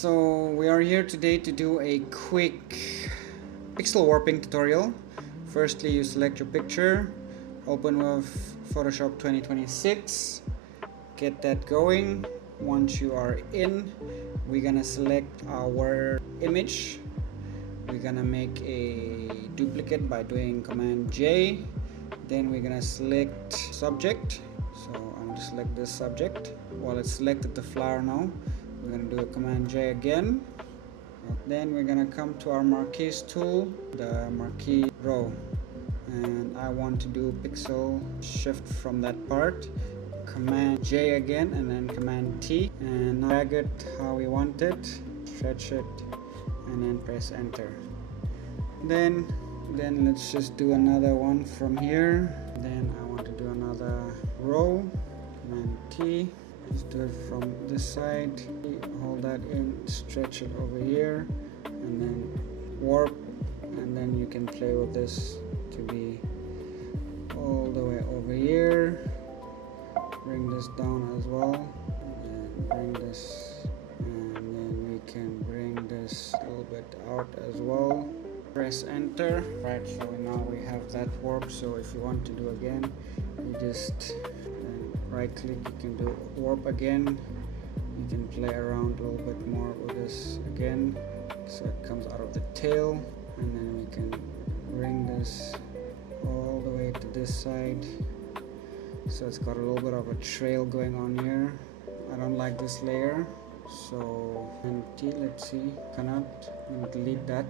so we are here today to do a quick pixel warping tutorial. Firstly, you select your picture, open with Photoshop 2026, get that going. Once you are in, we're gonna select our image. We're gonna make a duplicate by doing Command J. Then we're gonna select subject. So I'm going to select this subject. While it's selected the flower now, we're going to do a Command J again. Then we're going to come to our Marquee tool, the Marquee row, and I want to do pixel shift from that part. Command J again, and then Command T, and drag it how we want it, stretch it, and then press enter. Then let's just do another one from here. Then I want to do another row, Command T, just do it from this side, hold that in, stretch it over here, and then warp, and then you can play with this to be all the way over here. Bring this down as well, and bring this, and then we can bring this a little bit out as well. Press enter. Right, so now we have that warp. So if you want to do again, you just right click, you can do warp again. You can play around a little bit more with this again, so it comes out of the tail, and then we can bring this all the way to this side, so it's got a little bit of a trail going on here. I don't like this layer, so let's see, cannot. I'm gonna delete that.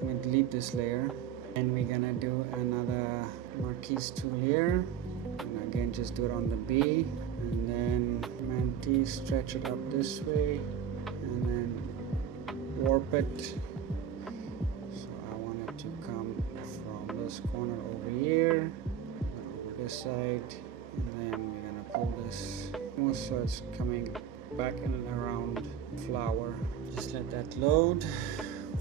I'm going to delete this layer, and we're gonna do another Marquee tool here, and again just do it on the B, and then Command T, stretch it up this way, and then warp it. So I want it to come from this corner over here, over this side, and then we're gonna pull this so it's coming back in and around flower. Just let that load.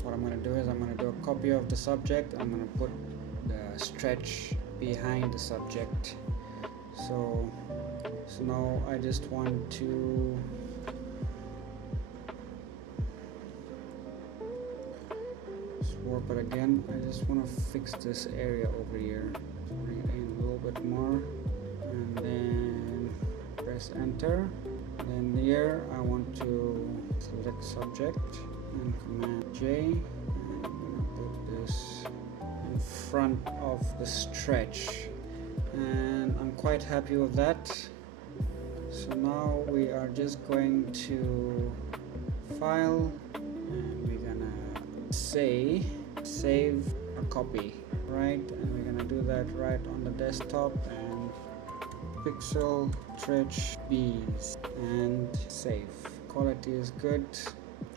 What I'm going to do is I'm going to do a copy of the subject. I'm going to put the stretch behind the subject. So now I just want to warp it again. I just want to fix this area over here. Bring it in a little bit more, and then press enter. Then here I want to select subject and Command J, and I'm gonna put this in front of the stretch, and I'm quite happy with that. So now we are just going to file, and we're gonna save a copy, right? And we're gonna do that right on the desktop, and pixel stretch bees, and save. Quality is good.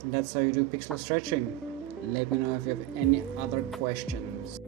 And that's how you do pixel stretching. Let me know if you have any other questions.